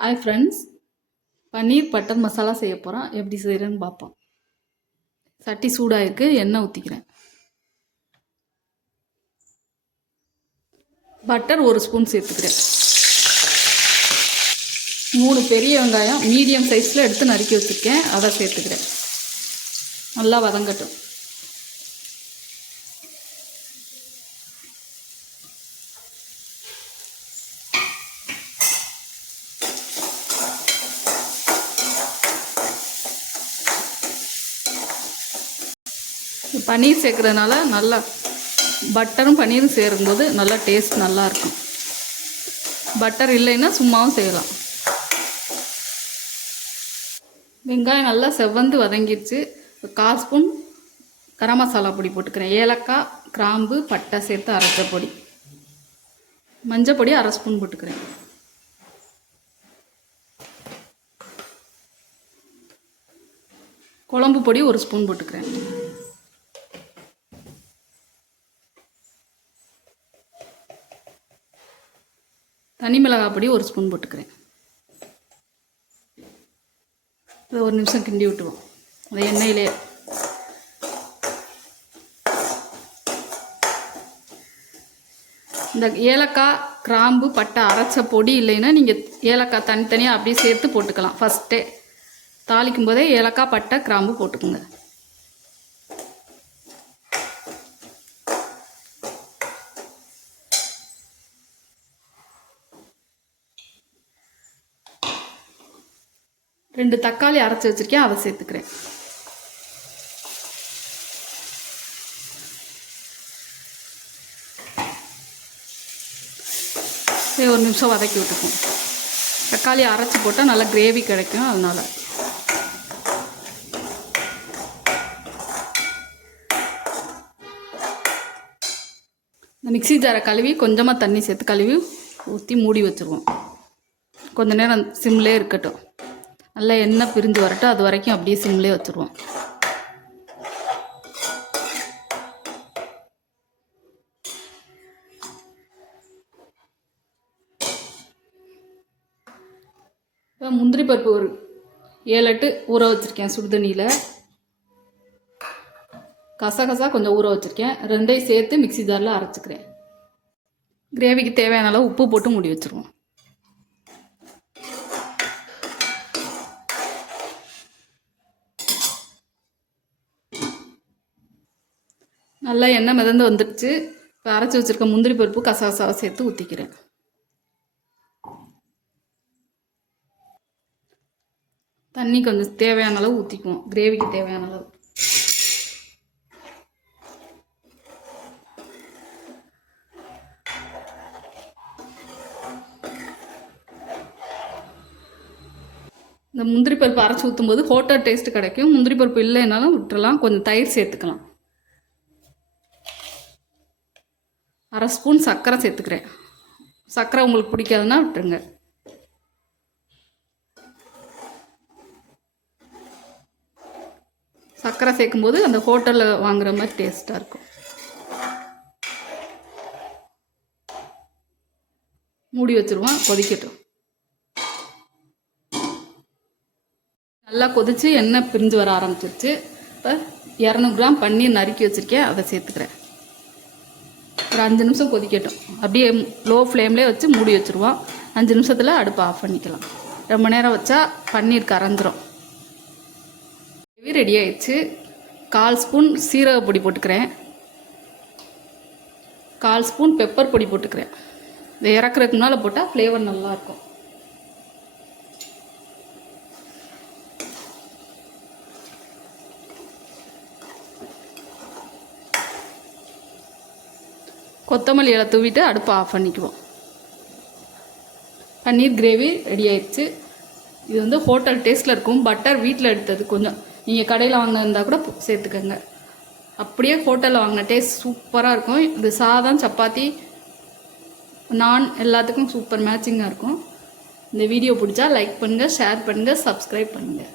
Hi friends, பன்னீர் butter masala செய்ய போகிறோம். எப்படி செய்கிறேன்னு பார்ப்போம். சட்டி சூடாயிருக்கு, எண்ணெய் ஊற்றிக்கிறேன். பட்டர் 1 ஸ்பூன் சேர்த்துக்கிறேன். 3 பெரிய வெங்காயம் மீடியம் சைஸில் எடுத்து நறுக்கி வச்சுருக்கேன், அதை சேர்த்துக்கிறேன். நல்லா வதங்கட்டும். பன்னீர் சேர்க்குறதுனால நல்லா பட்டரும் பன்னீரும் சேரும்போது நல்லா டேஸ்ட் நல்லாயிருக்கும். பட்டர் இல்லைன்னா சும்மாவும் செய்யலாம். வெங்காயம் நல்லா செவந்து வதங்கிடுச்சு. 1/4 ஸ்பூன் கரம் மசாலா பொடி போட்டுக்கிறேன். ஏலக்காய், கிராம்பு, பட்டை சேர்த்து அரைச்ச பொடி. மஞ்சள் பொடி 1/2 ஸ்பூன் போட்டுக்கிறேன். குழம்பு பொடி 1 ஸ்பூன் போட்டுக்கிறேன். தனி மிளகாய் பொடி 1 ஸ்பூன் போட்டுக்கிறேன். இதை 1 நிமிஷம் கிண்டி விட்டுருவோம். அந்த எண்ணெயிலே இந்த ஏலக்காய், கிராம்பு, பட்டை அரைச்ச பொடி இல்லைன்னா நீங்கள் ஏலக்காய் தனித்தனியாக அப்படியே சேர்த்து போட்டுக்கலாம். ஃபஸ்ட்டே தாளிக்கும் போதே ஏலக்காய், பட்டை, கிராம்பு போட்டுக்குங்க. ரெண்டு தக்காளி அரைச்சி வச்சுருக்கேன், அதை சேர்த்துக்கிறேன். சரி, 1 நிமிஷம் வதக்கி விட்டுக்கும். தக்காளி அரைச்சி போட்டால் நல்லா கிரேவி கிடைக்கும். அதனால் இந்த மிக்ஸி ஜாரை கழுவி கொஞ்சமாக தண்ணி சேர்த்து கழுவி ஊற்றி மூடி வச்சுருவோம். கொஞ்சம் நேரம் சிம்லே இருக்கட்டும். நல்லா எண்ணெய் பிரிஞ்சு வரட்டும். அது வரைக்கும் அப்படியே சிம்லே வச்சுருவோம். இப்போ முந்திரி பருப்பு ஒரு 7-8 ஊற வச்சுருக்கேன் சுடுதண்ணியில். கசகசா கொஞ்சம் ஊற வச்சுருக்கேன். ரெண்டையும் சேர்த்து மிக்ஸி ஜாரில் அரைச்சிக்கிறேன். கிரேவிக்கு தேவையான அளவு உப்பு போட்டு மூடி வச்சுருவோம். நல்லா எண்ணெய் மிதந்து வந்துடுச்சு. இப்போ அரைச்சி வச்சுருக்க முந்திரி பருப்பு, கசகசாவை சேர்த்து ஊற்றிக்கிறேன். தண்ணி கொஞ்சம் தேவையான அளவு ஊற்றிக்குவோம், கிரேவிக்கு தேவையான அளவு. இந்த முந்திரி பருப்பு அரைச்சி ஊற்றும் போது ஹோட்டல் டேஸ்ட்டு கிடைக்கும். முந்திரி பருப்பு இல்லைன்னாலும் விட்டுறலாம். கொஞ்சம் தயிர் சேர்த்துக்கலாம். 1/2 ஸ்பூன் சர்க்கரை சேர்த்துக்கிறேன். சர்க்கரை உங்களுக்கு பிடிக்காதுன்னா விட்டுருங்க. சர்க்கரை சேர்க்கும்போது அந்த ஹோட்டலில் வாங்குகிற மாதிரி டேஸ்ட்டாக இருக்கும். மூடி வச்சுருவோம், கொதிக்கட்டும். நல்லா கொதித்து எண்ணெய் பிரிஞ்சு வர ஆரம்பிச்சிருச்சு. இப்போ 200 கிராம் பன்னீர் நறுக்கி வச்சுருக்கேன், அதை சேர்த்துக்கிறேன். ஒரு 5 நிமிஷம் கொதிக்கட்டும். அப்படியே லோ ஃப்ளேம்லேயே வச்சு மூடி வச்சுருவோம். 5 நிமிஷத்தில் அடுப்பை ஆஃப் பண்ணிக்கலாம். ரொம்ப நேரம் வச்சா பன்னீர் கரைஞ்சிரும். ரெடி ஆயிடுச்சு. 1/4 ஸ்பூன் சீரக பொடி போட்டுக்கிறேன். 1/4 ஸ்பூன் பெப்பர் பொடி போட்டுக்கிறேன். இதை இறக்குறதுக்கு முன்னால் போட்டால் ஃப்ளேவர் நல்லாயிருக்கும். கொத்தமல்லி இலை தூவிட்டு அடுப்பை ஆஃப் பண்ணிக்குவோம். பன்னீர் கிரேவி ரெடி ஆயிடுச்சு. இது வந்து ஹோட்டல் டேஸ்ட்டில் இருக்கும். பட்டர் வீட்டில் எடுத்தது கொஞ்சம் நீங்கள் கடையில் வாங்கினா கூட சேர்த்துக்கோங்க. அப்படியே ஹோட்டலில் வாங்கின டேஸ்ட் சூப்பராக இருக்கும். இது சாதம், சப்பாத்தி, நான் எல்லாத்துக்கும் சூப்பர் மேட்சிங்காக இருக்கும். இந்த வீடியோ பிடிச்சா லைக் பண்ணுங்கள், ஷேர் பண்ணுங்கள், சப்ஸ்கிரைப் பண்ணுங்கள்.